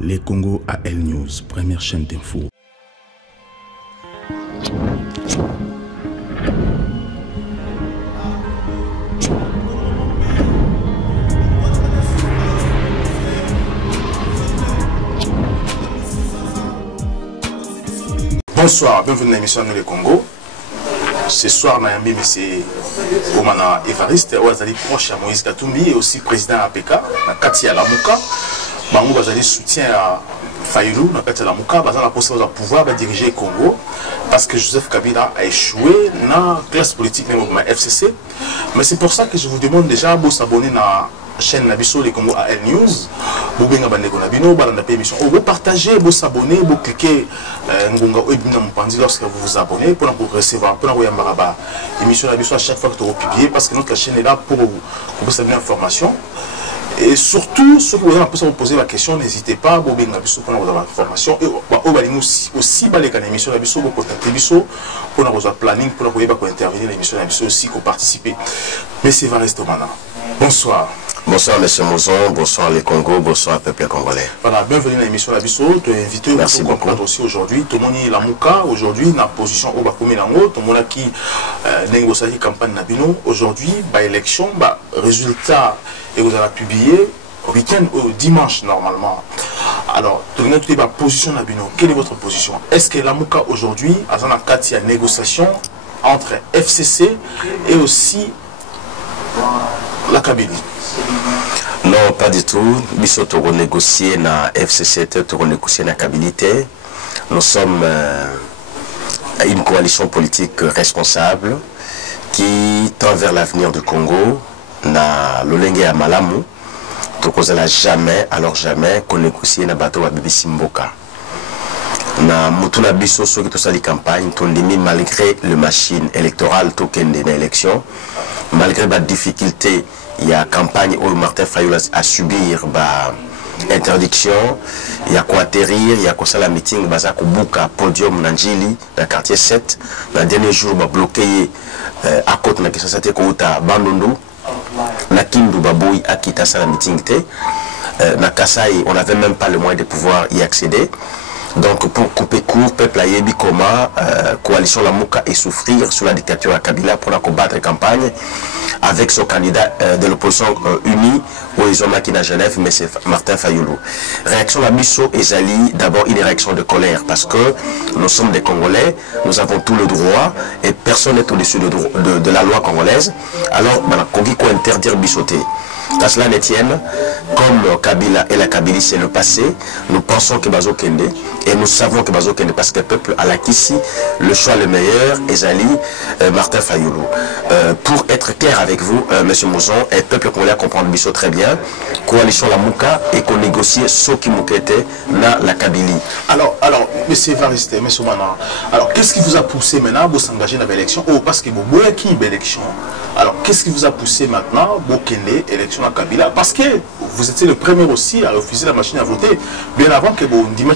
Les Congo AL News, première chaîne d'info. Bonsoir, bienvenue à l'émission Nous les Congo. Ce soir, Nayambi, c'est Omana Evariste, Ouazali proche à Moïse Katumbi et aussi président APK, Katia Lamuka. Bango Bazali soutient à Fayulu, Katia Lamuka, Bazali la possibilité de pouvoir diriger le Congo parce que Joseph Kabila a échoué dans la classe politique même au FCC. Mais c'est pour ça que je vous demande déjà de s'abonner à la chaîne Nabiso les Congo AL News. Vous pouvez vous partager, vous s'abonner, vous cliquer lorsque vous vous abonnez pour recevoir l'émission Nabiso à chaque fois que vous publiez parce que notre chaîne est là pour vous donner l'information. Et surtout, ceux qui vous avez poser la question, n'hésitez pas à vous donner l'information. Et aussi, l'émission Nabiso, vous contactez Nabiso pour avoir planning, pour intervenir dans l'émission Nabiso aussi, pour participer. Mais c'est Variste Omana. Bonsoir. Bonsoir M. Mouzon, bonsoir les Congo, bonsoir peuple congolais. Voilà, bienvenue dans l'émission Labiso. Tu es invité merci pour comprendre aussi aujourd'hui. Tout le monde est Lamuka aujourd'hui, dans la position au Bakoumi Lango. Tout le monde qui négocie la campagne Nabino. Aujourd'hui, élection, résultat, et vous allez publier au week-end, au dimanche normalement. Alors, tout le monde est dans position Nabino. Quelle est votre position? Est-ce que Lamuka aujourd'hui, à un cas de négociation entre FCC et aussi la Kabylie? Non, pas du tout. Nous sommes renégociés dans FCC, nous renégociés dans la Kabylie. Nous sommes une coalition politique responsable qui tend vers l'avenir du Congo. Dans l'Olenge à Malamu, nous n'avons jamais, alors jamais, qu'on négocie dans le bateau à Bibi Simboka. Na mutuna biso soki to sali campagne to ndimi malgré le machine électorale to kende na élection malgré la difficulté il y a campagne où Martin Fayulu a subir interdiction il y a quoi atterrir il y a quoi ça la meeting baza ko buka podium na Njili na quartier 7 na dernier jour ba bloqué à côté na kisa sate ko uta Bandundu na Kindu baboy akita ça la meeting té na Kasai on n'avait même pas le moyen de pouvoir y accéder. Donc pour couper court, peuple Ayebi Koma, coalition Lamuka et souffrir sous la dictature à Kabila pour la combattre la campagne avec son candidat de l'opposition unie au Izomaki à Genève, mais c'est Martin Fayulu. Réaction la Bisso et Zali, d'abord une réaction de colère parce que nous sommes des Congolais, nous avons tout le droit et personne n'est au-dessus de la loi congolaise. Alors, Kongi ko interdire Bissoté. Qu'à cela ne tienne, comme Kabila et la Kabylie c'est le passé, nous pensons que Bazo Kende et nous savons que Bazo Kende parce que le peuple a l'acquis le choix le meilleur, Ezali, Martin Fayulu. Pour être clair avec vous, M. Mouzon, et le peuple congolais comprend Bisso très bien, coalition Lamuka et qu'on négocie ce qui était dans la Kabylie. Alors, M. Evariste, M. Omana, alors qu'est-ce qui vous a poussé maintenant à s'engager dans l'élection? Oh, parce que vous voyez qui est l'élection. Alors, qu'est-ce qui vous a poussé maintenant à Kende élection à Kabila? Parce que vous étiez le premier aussi à refuser la machine à voter, bien avant que vous disiez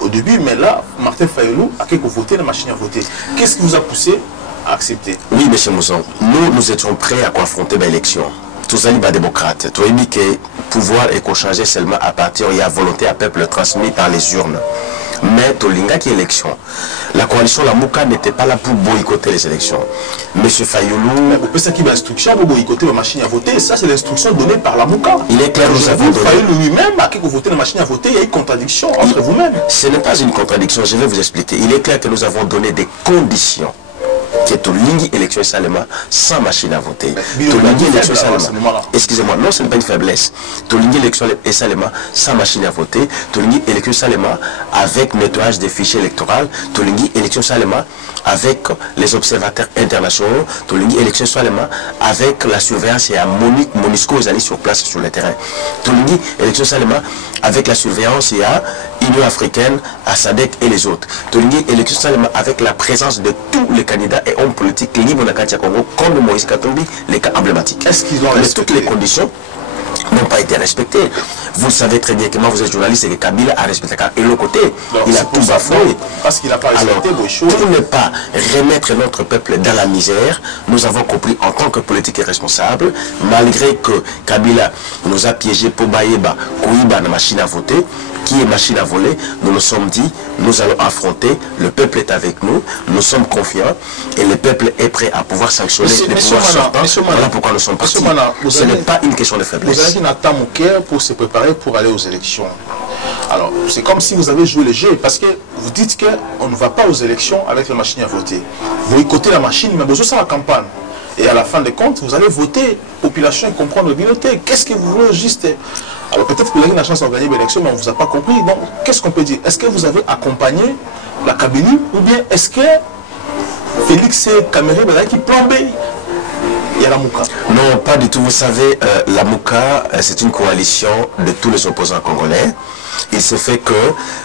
au début, mais là, Martin Fayulu a voté la machine à voter. Qu'est-ce qui vous a poussé à accepter? Oui, M. Mouzon, nous étions prêts à confronter l'élection. Tous les démocrates, tout dit que le pouvoir est changé seulement à partir de la volonté à peuple transmis par les urnes. Mais Tolinga qui élection, la coalition Lamuka n'était pas là pour boycotter les élections. M. Fayulu... Mais c'est qui l'instruction pour boycotter la machine à voter, ça c'est l'instruction donnée par Lamuka. Il est clair, nous avons donné... Fayulu lui-même a voté la machine à voter, il y a une contradiction entre vous-même. Ce n'est pas une contradiction, je vais vous expliquer. Il est clair que nous avons donné des conditions. Qui est Tolingi élection Salema sans machine à voter. Tolingi élection Salema. Excusez-moi, non, ce n'est pas une faiblesse. Tolingi élection Salema sans machine à voter. Tolingi élection Salema avec nettoyage des fichiers électoraux. Tolingi élection Salema avec les observateurs internationaux. Tolingi élection Salema avec la surveillance et à Monisco ils allaient sur place sur le terrain. Tolingi élection Salema avec la surveillance et à Union africaine, à SADC et les autres. Tolingi élection Salema avec la présence de tous les candidats et hommes politiques libres dans le Congo, comme Moïse Katumbi, les cas emblématiques. Est-ce qu'ils ont respecté toutes les conditions n'ont pas été respectées. Vous savez très bien que moi vous êtes journaliste et que Kabila a respecté. Et l'autre côté, il a tout bafoué. Parce qu'il n'a pas respecté vos choses. Pour ne pas remettre notre peuple dans la misère, nous avons compris en tant que politique et responsable, malgré que Kabila nous a piégé pour Bayeba, Kouiba, la machine à voter, qui est machine à voler, nous nous sommes dit, nous allons affronter, le peuple est avec nous, nous sommes confiants et le peuple est prêt à pouvoir sanctionner les pouvoirs sortants. Voilà pourquoi nous sommes partis. Ce n'est pas une question de faiblesse. Vous avez un temps pour se préparer pour aller aux élections. Alors, c'est comme si vous avez joué le jeu, parce que vous dites qu'on ne va pas aux élections avec la machine à voter. Vous boycottez la machine, mais vous avez la campagne. Et à la fin des comptes, vous allez voter, population, et comprendre le biloté. Qu'est-ce que vous voulez juste? Alors peut-être que vous avez la chance de gagner l'élection, mais on ne vous a pas compris. Donc, qu'est-ce qu'on peut dire? Est-ce que vous avez accompagné la Kabylie, ou bien est-ce que Félix Kamere qui plombe? Il y a la Mouka. Non, pas du tout. Vous savez, la Mouka, c'est une coalition de tous les opposants congolais. Il se fait que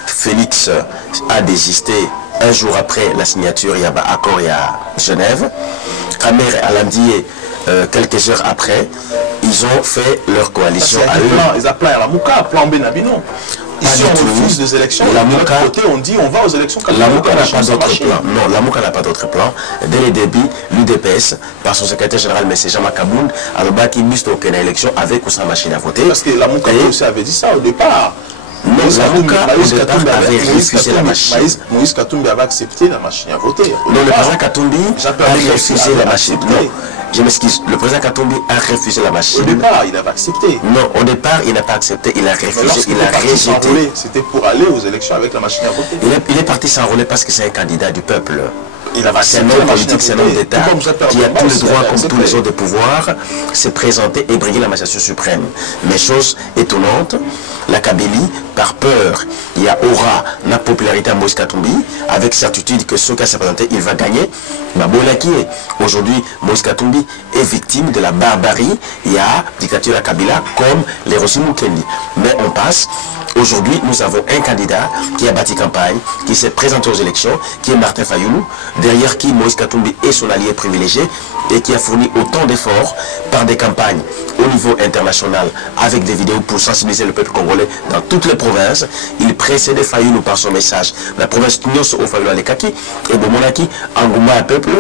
Félix a désisté un jour après la signature, il y a un accord à Genève. Kamer et Alamdié, quelques heures après, ils ont fait leur coalition à eux. Ils appellent à la Mouka, plan Benabino. Ici, on refuse des élections. La Mouka, côté, on dit on va aux élections. La Mouka n'a pas d'autre plan. Non, la Mouka n'a pas d'autre plan. Dès le début, l'UDPS, par son secrétaire général, M. Jean Makaboun, a le bâti buste aucune élection avec ou sans machine à voter. Parce que la Mouka aussi avait dit ça au départ. Non, la Mouka avait refusé la machine. Moïse Katumbi avait accepté la machine à voter. Non, le président Katumbi a refusé la machine. Non, je m'excuse. Le président Katumbi a refusé la machine. Au départ, il avait accepté. Non, au départ, il n'a pas accepté. Il a refusé, il a rejeté. C'était pour aller aux élections avec la machine à voter. Il est parti s'enrôler parce que c'est un candidat du peuple. C'est un accepté homme politique, c'est un homme d'État qui a tous les droits comme tous les autres de pouvoir, se présenter et briguer la magistrature suprême. Mais chose étonnante, la Kabylie, par peur, il y a aura la popularité à Moïse Katumbi, avec certitude que ce qui s'est présenté, il va gagner. Aujourd'hui, Moïse Katumbi est victime de la barbarie. Il y a dictature à Kabila comme les Rossi Mukendi. Mais on passe. Aujourd'hui, nous avons un candidat qui a bâti campagne, qui s'est présenté aux élections, qui est Martin Fayoulou, derrière qui Moïse Katumbi est son allié privilégié et qui a fourni autant d'efforts par des campagnes au niveau international avec des vidéos pour sensibiliser le peuple congolais dans toutes les provinces. Il précédait Fayoulou par son message. La province Nyos au Fayoulou Alekaki et Bomonaki, Angouma un peuple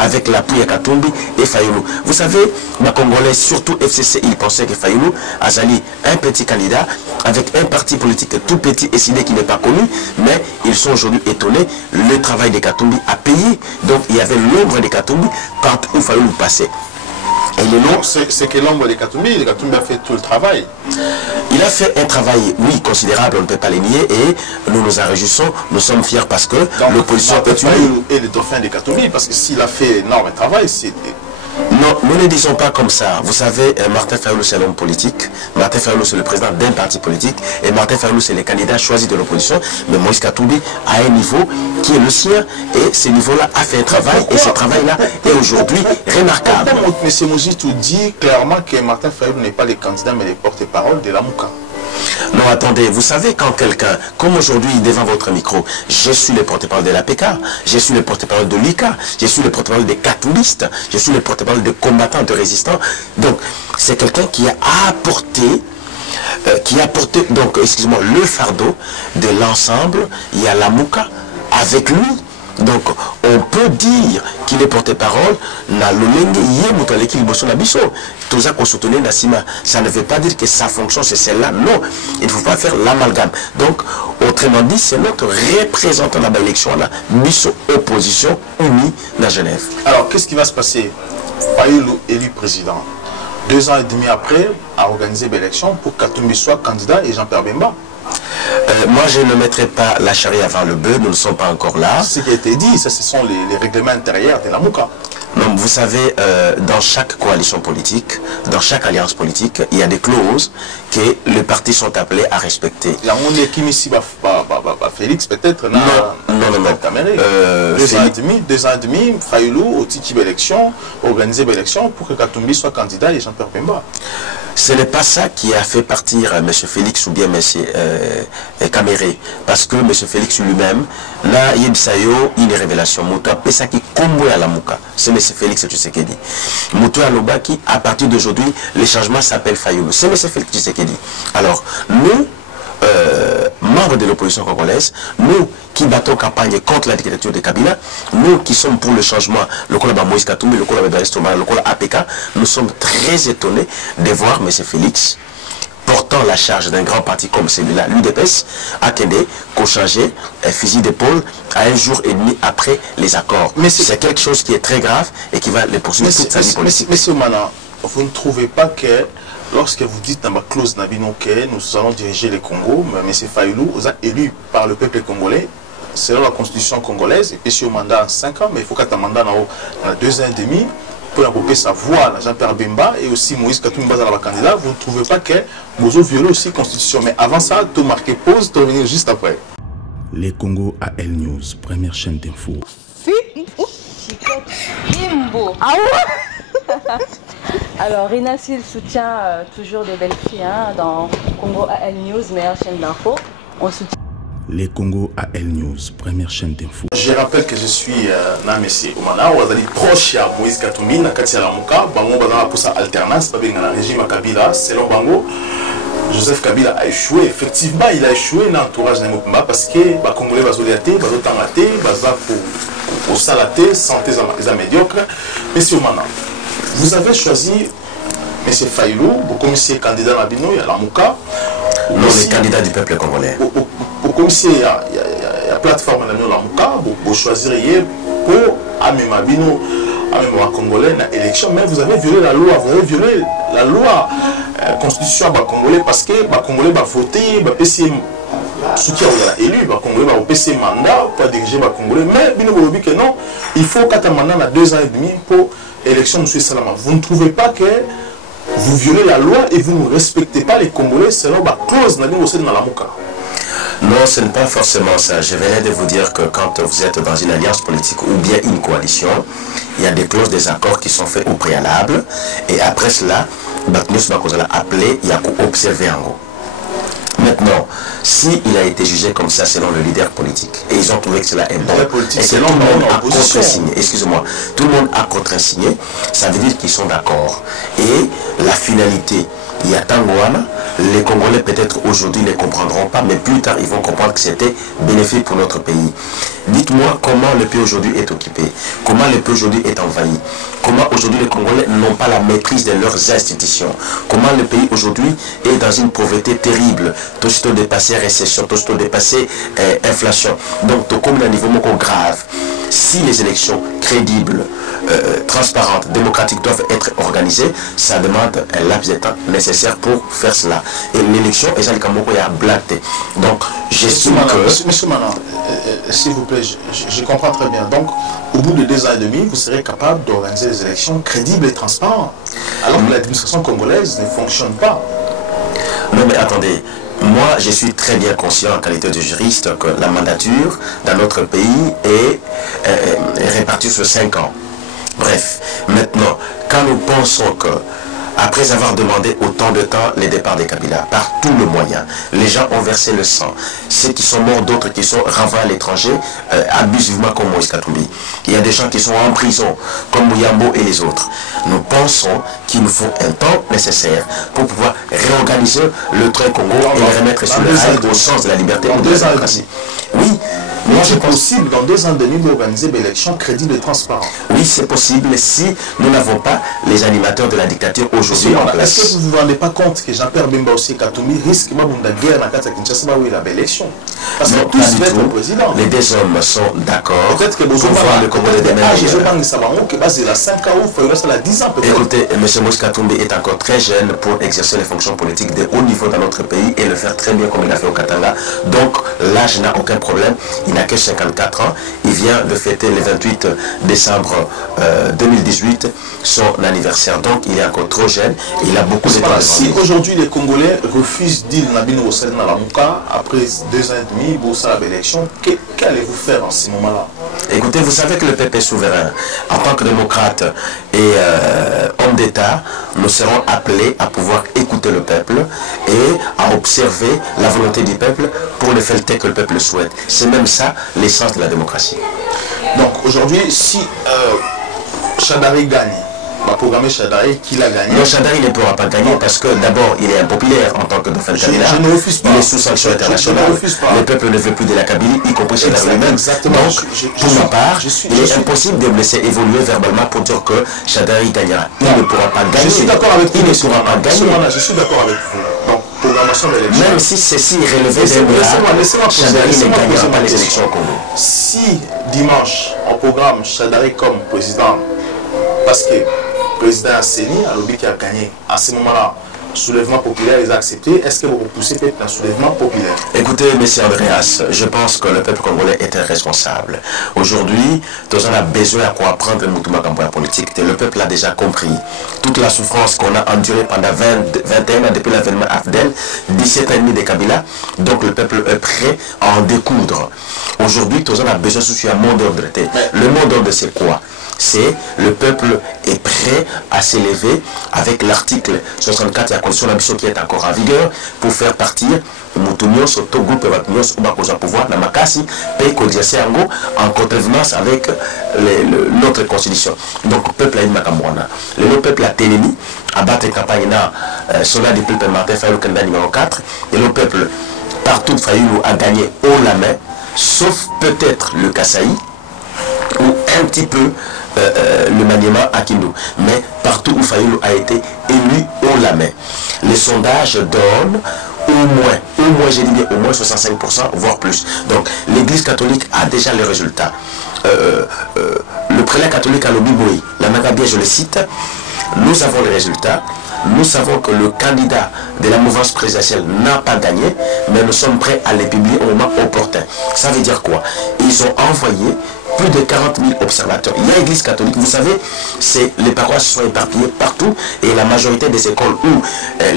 avec l'appui à Katumbi et Fayoulou. Vous savez, les Congolais, surtout FCC, ils pensaient que Fayoulou a sali un petit candidat avec un parti politique tout petit et ciblé qui n'est pas connu, mais ils sont aujourd'hui étonnés. Le travail de Katumbi a payé, donc il y avait l'ombre de Katumbi partout où Fayoulou passait. C'est que l'ombre de Katumbi a fait tout le travail. Il a fait un travail, oui, considérable, on ne peut pas le nier, et nous nous en réjouissons, nous sommes fiers parce que l'opposition est unie. Et le dauphin de Katumbi, parce que s'il a fait énorme travail, c'est... Non, nous ne disons pas comme ça. Vous savez, Martin Fayoulou, c'est l'homme politique. Martin Fayoulou, c'est le président d'un parti politique. Et Martin Fayoulou, c'est le candidat choisi de l'opposition. Mais Moïse Katumbi a un niveau qui est le sien. Et ce niveau-là a fait un travail. Et ce travail-là est aujourd'hui remarquable. M. Mouzitou dit clairement que Martin Fayoulou n'est pas le candidat, mais le porte-parole de la Mouka. Non, attendez, vous savez quand quelqu'un, comme aujourd'hui devant votre micro, je suis le porte-parole de l'APK, je suis le porte-parole de l'ICA, je suis le porte-parole des catoulistes, je suis le porte-parole des combattants, de résistants. Donc, c'est quelqu'un qui a apporté, donc, excusez-moi, le fardeau de l'ensemble. Il y a la Mouka avec lui. Donc, on peut dire qu'il est porte-parole na lolenge yé qui bosso na biso. Tout ça qu'on soutenait Nassima, ça ne veut pas dire que sa fonction c'est celle-là. Non, il ne faut pas faire l'amalgame. Donc, autrement dit, c'est notre représentant dans l'élection là, biso opposition unie dans Genève. Alors, qu'est-ce qui va se passer? Fayoulou élu président. 2 ans et demi après, a organisé l'élection pour que Katumbi soit candidat et Jean-Pierre Bemba. Moi, je ne mettrai pas la charrue avant le bœuf, nous ne sommes pas encore là. Ce qui a été dit, ça, ce sont les règlements intérieurs de la Mouka. Non, vous savez, dans chaque coalition politique, dans chaque alliance politique, il y a des clauses que les partis sont appelés à respecter. Là, on est qui ici, Félix, peut-être, non. 2 ans et demi, Fayoulou, au titre d'élection, organiser l'élection pour que Katumbi soit candidat et Jean-Pierre Bemba. Ce n'est pas ça qui a fait partir M. Félix ou bien M. Kamere. Parce que M. Félix lui-même, là, il y a une révélation. C'est M. Félix Tshisekedi. Moutou Alobaki, à partir d'aujourd'hui, le changement s'appelle Fayoulou. C'est M. Félix Tshisekedi. Alors, nous, membres de l'opposition congolaise, nous qui battons campagne contre la dictature de Kabila, nous qui sommes pour le changement, le Kola Moïse Katumbi, le Kola Bebaristoma, le Kola APK, nous sommes très étonnés de voir M. Félix portant portant la charge d'un grand parti comme celui-là, l'UDPS, a Kende, qu'on changeait un fusil d'épaule à 1 jour et demi après les accords. Mais c'est quelque chose qui est très grave et qui va les poursuivre toute sa vie politique. Monsieur Mana, vous ne trouvez pas que lorsque vous dites dans ma clause Nabino que nous allons diriger le Congo, mais M. Fayoulou vous a élu par le peuple congolais selon la constitution congolaise, et puis sur mandat en 5 ans, mais il faut qu'un mandat dans 2 ans et demi pour accomplir sa voix, Jean-Pierre Bemba et aussi Moïse Katumbi dans la candidat. Vous ne trouvez pas que vous avez violé aussi la constitution? Mais avant ça, tout marquer pause, de revenir juste après. Les Congo à L News, première chaîne d'info. Ah ouais. Alors, Rina Sil soutient toujours des belles filles dans Congo AL News, meilleure chaîne d'info. On soutient. Les Congo à L News, première chaîne d'info. Je rappelle que je suis Namessi Omana, vous allez proche à Moïse Katumbi, na Katia Lamuka, Bango Bazana pour sa alternance, pas bien dans le régime à Kabila, selon Bango. Joseph Kabila a échoué. Effectivement, il a échoué dans l'entourage de Mopimba parce que les Congolais vont solidaté, vont tangaté, vont salaté, santé les médiocres. Monsieur Omana, vous avez choisi M. Fayoulou, vous commissaire candidat à Bino, il y a Lamuka. Non, les candidats du peuple congolais. Pour commissaire, il y a la plateforme de Lamuka, vous choisiriez pour amener Bino, amener les Congolais dans l'élection, mais vous avez violé la loi, constitution congolais parce que les Congolais vont voter, vont payer soutien aux élus, les Congolais vont payer mandat pour diriger les Congolais, mais Bino vous dit que non, il faut 4 mandats dans 2 ans et demi pour l'élection de M. Salama. Vous ne trouvez pas que vous violez la loi et vous ne respectez pas les Congolais selon la clause dans la Lamuka? Non, ce n'est pas forcément ça. Je venais de vous dire que quand vous êtes dans une alliance politique ou bien une coalition, il y a des clauses, des accords qui sont faits au préalable. Et après cela, nous allons appeler, il y a qu'à observer en gros. Maintenant, s'il a été jugé comme ça selon le leader politique, et ils ont trouvé que cela est bon, et que tout le monde a contre-signé, excusez-moi, tout le monde a contre-signé, ça veut dire qu'ils sont d'accord. Et la finalité, il y a Tangoana, les Congolais peut-être aujourd'hui ne comprendront pas, mais plus tard ils vont comprendre que c'était bénéfique pour notre pays. Dites-moi comment le pays aujourd'hui est occupé, comment le pays aujourd'hui est envahi, comment aujourd'hui les Congolais n'ont pas la maîtrise de leurs institutions, comment le pays aujourd'hui est dans une pauvreté terrible, tout ce qui dépassé récession, tout ce qui dépassé inflation. Donc tout comme un niveau beaucoup grave. Si les élections crédibles, transparentes, démocratiques doivent être organisées, ça demande un laps de temps nécessaire pour faire cela. Et l'élection est un campo qui a blaté. Donc j'estime que... Monsieur Manan, s'il vous plaît, je comprends très bien. Donc au bout de 2 ans et demi, vous serez capable d'organiser des élections crédibles et transparentes, alors que l'administration congolaise ne fonctionne pas. Non mais attendez. Moi, je suis très bien conscient en qualité de juriste que la mandature dans notre pays est répartie sur 5 ans. Bref, maintenant, quand nous pensons que, après avoir demandé autant de temps les départs des Kabila, par tous les moyens, les gens ont versé le sang. Ceux qui sont morts, d'autres qui sont renvoyés à l'étranger, abusivement comme Moïse Katumbi. Il y a des gens qui sont en prison, comme Mouyambo et les autres. Nous pensons qu'il nous faut un temps nécessaire pour pouvoir réorganiser le train Congo et le remettre sur le rail au sens de la liberté et de la démocratie. Oui. Moi, c'est possible dans 2 ans et demi d'organiser des élections crédibles et transparentes. Oui, c'est possible si nous n'avons pas les animateurs de la dictature aujourd'hui en place. Est-ce que vous ne vous rendez pas compte que Jean-Pierre Bemba aussi Katumbi risque de guerre dans la Kinshasa où il a l'élection? Parce que tous veulent être président. Les 2 hommes sont d'accord. Peut-être que vous voir le Congo de demain. Écoutez, M. Moïse Katumbi est encore très jeune pour exercer les fonctions politiques de haut niveau dans notre pays et le faire très bien comme il a fait au Katanga. Donc l'âge n'a aucun problème. Il n'a que 54 ans. Il vient de fêter le 28 décembre 2018 son anniversaire. Donc il est encore trop jeune. Il a beaucoup de temps. Si aujourd'hui les Congolais refusent d'île Nabino au Sénat Lamuka, après 2 ans et demi, pour ça l'élection, qu'allez-vous faire en ce moment-là? Écoutez, vous savez que le peuple est souverain. En tant que démocrate et homme d'État, nous serons appelés à pouvoir écouter le peuple et à observer la volonté du peuple pour le faire tel que le peuple souhaite. C'est même ça l'essence de la démocratie. Donc aujourd'hui, si Chadari gagne, va programmer Chadari qui l'a gagné. Non, Chadari ne pourra pas gagner parce que d'abord il est impopulaire en tant que dauphin de Kabila. Je ne refuse pas. Il est sous sanction internationale. Le peuple ne veut plus de la Kabylie, y compris Chadari lui-même. Donc, pour ma part, il est impossible de me laisser évoluer verbalement pour dire que Chadari gagnera. Il ne pourra pas gagner. Je suis d'accord avec vous. Il ne pourra pas gagner. Je suis d'accord avec vous. Donc, programmation de l'élection. Même si ceci est relevé d'un milliard, Chadari ne gagnera pas les élections au Congo. Si dimanche, on programme Chadari comme président, parce que le président Asseni, à l'objet qui a gagné, à ce moment-là, soulèvement populaire, ils ont accepté. Est-ce que vous repoussez peut-être un soulèvement populaire? Écoutez, M. Andreas, je pense que le peuple congolais est responsable. Aujourd'hui, tous on a besoin à quoi apprendre Moutouma Kamboya politique. Le peuple a déjà compris toute la souffrance qu'on a endurée pendant 21 ans depuis l'avènement Afdel, 17 ans et demi de Kabila. Donc le peuple est prêt à en découdre. Aujourd'hui, tous on a besoin de un mot d'ordre. Le mot d'ordre, c'est quoi? C'est le peuple est prêt à s'élever avec l'article 64 de la constitution d'ambition qui est encore en vigueur pour faire partir Moutounios, Togo, Pevatunios, Ubakoza pouvoir, Namakasi, Pays Kodiasiango en contrevenance avec notre constitution. Donc le peuple a une Makamouana. Le peuple a Télémi, a battu campagne na Sola du peuple Martin Fayou Kenda numéro 4. Et le peuple partout Fayou a gagné haut la main, sauf peut-être le Kasaï ou un petit peu le Maniema à Kindu. Mais partout où Fayulu a été élu haut la main. Les sondages donnent au moins, j'ai dit bien, au moins 65%, voire plus. Donc l'église catholique a déjà les résultats. Le prélat catholique à l'Obiboui, la Magabia, je le cite, nous avons les résultats. Nous savons que le candidat de la mouvance présidentielle n'a pas gagné, mais nous sommes prêts à les publier au moment opportun. Ça veut dire quoi? Ils ont envoyé plus de 40 000 observateurs. Il y a l'église catholique, vous savez, les paroisses sont éparpillées partout et la majorité des écoles où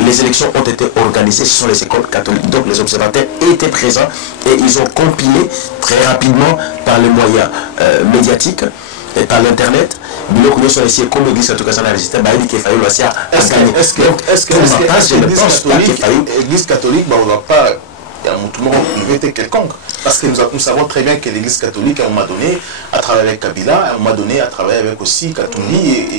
les élections ont été organisées, ce sont les écoles catholiques. Donc les observateurs étaient présents et ils ont compilé très rapidement par les moyens médiatiques et par l'internet. Comme l'église catholique a résisté, est-ce que l'église catholique ne va pas privé quelconque? Parce que nous savons très bien que l'église catholique, à un moment donné, a travaillé avec Kabila, à un moment donné, a travaillé avec aussi Katumbi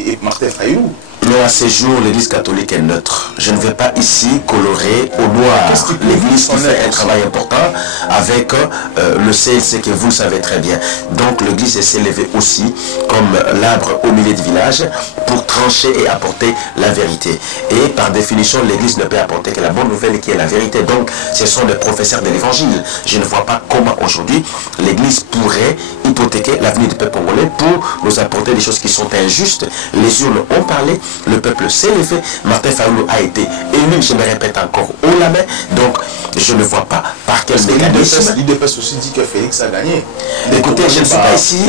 et Martin Fayou. Non, à ces jours, l'église catholique est neutre. Je ne vais pas ici colorer au noir l'église qui fait un travail important avec le CLC que vous le savez très bien. Donc l'église s'est élevée aussi comme l'arbre au milieu du village pour trancher et apporter la vérité. Et par définition, l'église ne peut apporter que la bonne nouvelle qui est la vérité. Donc ce sont des professeurs de l'évangile. Je ne vois pas comment aujourd'hui l'église pourrait hypothéquer l'avenir du peuple congolais pour nous apporter des choses qui sont injustes. Les urnes ont parlé. Le peuple s'est levé. Martin Fayulu a été élu, je me répète encore, haut la main. Donc, je ne vois pas par quel mécanisme. L'IDPS aussi dit que Félix a gagné. Écoutez, je ne suis pas ici.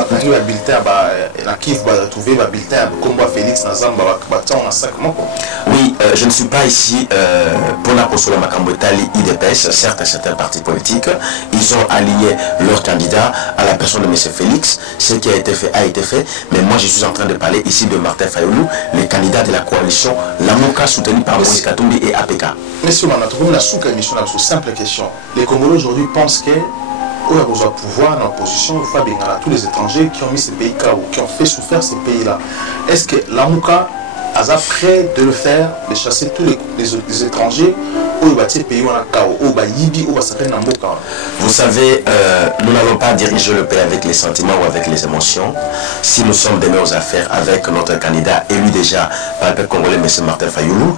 Oui, je ne suis pas ici pour la postuler Makambotali IDPS. Certes, certains partis politiques, ils ont aligné leur candidat à la personne de M. Félix. Ce qui a été fait a été fait. Mais moi, je suis en train de parler ici de Martin Fayulu, le candidat de la coalition Lamoka soutenu par Moïse Katumbi et APK. Monsieur Manatou, la sous-émission, une simple question. Les Congolais aujourd'hui pensent que où il y a besoin de pouvoir dans l'opposition, il faut bien tous les étrangers qui ont mis ces pays KO, qui ont fait souffrir ces pays-là. Est-ce que Lamoka a prêt de le faire, de chasser tous les étrangers Vous savez, nous n'allons pas diriger le pays avec les sentiments ou avec les émotions. Si nous sommes demain aux affaires avec notre candidat élu déjà par le peuple congolais, M. Martin Fayulu,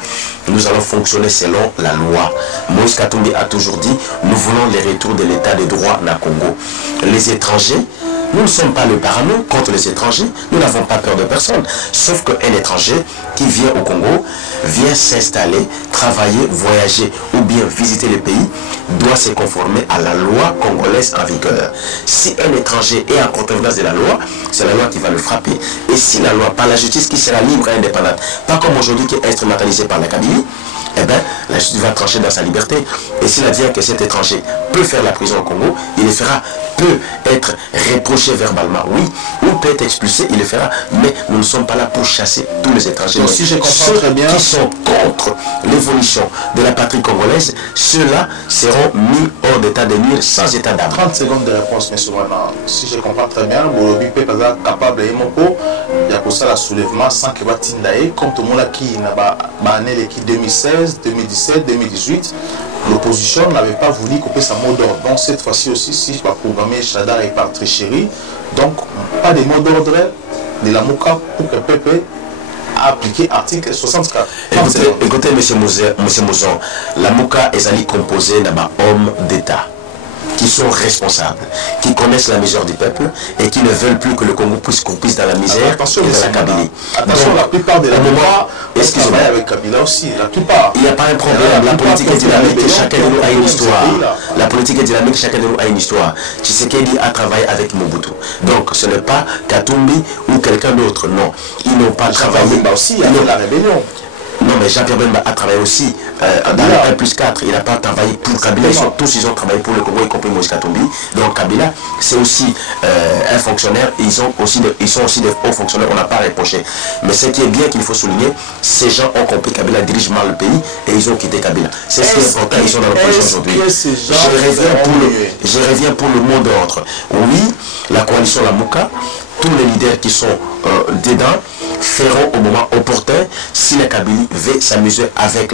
nous allons fonctionner selon la loi. Moïse Katumbi a toujours dit, nous voulons les retours de l'état de droit dans le Congo. Les étrangers, nous ne sommes pas le parano contre les étrangers, nous n'avons pas peur de personne. Sauf qu'un étranger qui vient au Congo, vient s'installer, travailler, voyager ou bien visiter le pays, doit se conformer à la loi congolaise en vigueur. Si un étranger est en contrevenance de la loi, c'est la loi qui va le frapper. Et si la loi, par la justice qui sera libre et indépendante, pas comme aujourd'hui qui est instrumentalisée par la Kabylie, eh bien, la justice va trancher dans sa liberté. Et s'il advient que cet étranger peut faire la prison au Congo, il le fera, peut être reproché verbalement, oui, ou peut être expulsé, il le fera, mais nous ne sommes pas là pour chasser tous les étrangers. Donc, si je comprends très bien, qui sont contre l'évolution de la patrie congolaise, ceux-là seront mis hors d'état de nuire sans état d'âme. 30 secondes de réponse, M. Wana. Si je comprends très bien, Bolobi peut être capable de il y a pour ça le soulèvement sans que Batindae, comme tout le monde qui n'a pas banné l'équipe 2016, 2017, 2018, l'opposition n'avait pas voulu couper sa mot d'ordre. Donc cette fois-ci aussi, si je vais programmer Chadar et par Tricherie, donc pas de mot d'ordre de la Mouka pour que le peuple appliqué article 64. Écoutez, monsieur Mouzon, la Mouka est composée d'un homme d'État qui sont responsables, qui connaissent la misère du peuple et qui ne veulent plus que le Congo puisse dans la misère et dans la Kabylie. Attention, donc, la plupart des moments, excusez-moi, avec Kabila aussi, la plupart. Il n'y a pas un problème, la politique est dynamique et chacun de nous a une histoire. La politique est dynamique, chacun de nous a une histoire. Tshisekedi a travaillé avec Mobutu. Donc ce n'est pas Katumbi ou quelqu'un d'autre, non. Ils n'ont pas travaillé. Aussi, il y a la rébellion. Non, mais Jean-Pierre Bemba a travaillé aussi dans le 1+4. Il n'a pas travaillé pour Kabila. Ils ont travaillé pour le Congo, y compris Moïse Katumbi. Donc Kabila, c'est aussi un fonctionnaire. Ils sont aussi des hauts fonctionnaires. On n'a pas reproché. Mais ce qui est bien qu'il faut souligner, ces gens ont compris que Kabila dirige mal le pays et ils ont quitté Kabila. C'est ce qui est important. Ils sont dans l'opposition aujourd'hui. Je reviens pour le mot d'ordre. Oui, la coalition La Mouka, tous les leaders qui sont dedans feront au moment opportun si la Kabylie veut s'amuser avec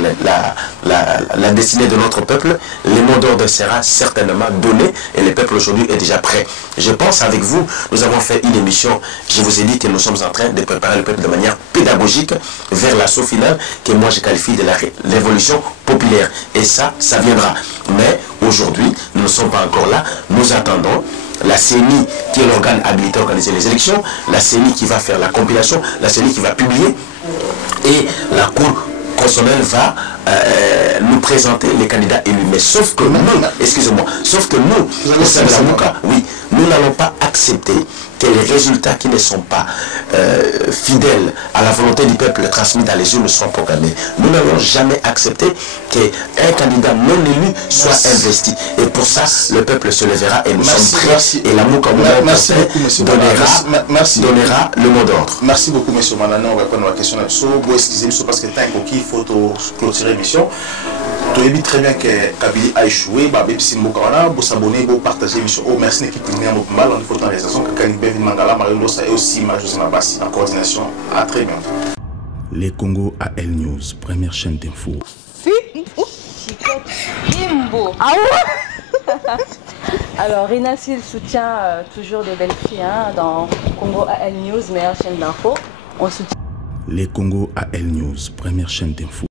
la destinée de notre peuple. Le mot d'ordre sera certainement donné et le peuple aujourd'hui est déjà prêt. Je pense avec vous, nous avons fait une émission, je vous ai dit que nous sommes en train de préparer le peuple de manière pédagogique vers l'assaut final que moi je qualifie de la révolution populaire. Et ça viendra. Mais aujourd'hui, nous ne sommes pas encore là. Nous attendons la CENI qui est l'organe habilité à organiser les élections, la CENI qui va faire la compilation, la CENI qui va publier et la Cour constitutionnelle va nous présenter les candidats élus. Mais sauf que nous, excusez-moi, sauf que nous, au sein de la Mouka, oui, nous n'allons pas accepter que les résultats qui ne sont pas fidèles à la volonté du peuple transmis dans les urnes soient proclamés. Nous n'allons jamais accepter qu'un candidat non élu soit investi. Et pour ça, le peuple se lèvera et nous sommes prêts. Et la Mouka donnera le mot d'ordre. Merci beaucoup, M. Manana. On va répondre à la question. Excusez-moi, parce que il faut clôturer l'émission. Tu as très bien que Kabylie a échoué. Si vous s'abonnez, vous partagez l'émission. Merci l'équipe de Nia Mopmal. On faut en réalisation que Kalibé Mangala, Mario Lossa et aussi Marie-José Mabassi en coordination. À très bientôt. Les Congo AL News, première chaîne d'info. Ah ouais. Alors, Rinassil soutient toujours des belles filles dans Congo AL News, meilleure chaîne d'info. On soutient. Les Congo AL News, première chaîne d'info.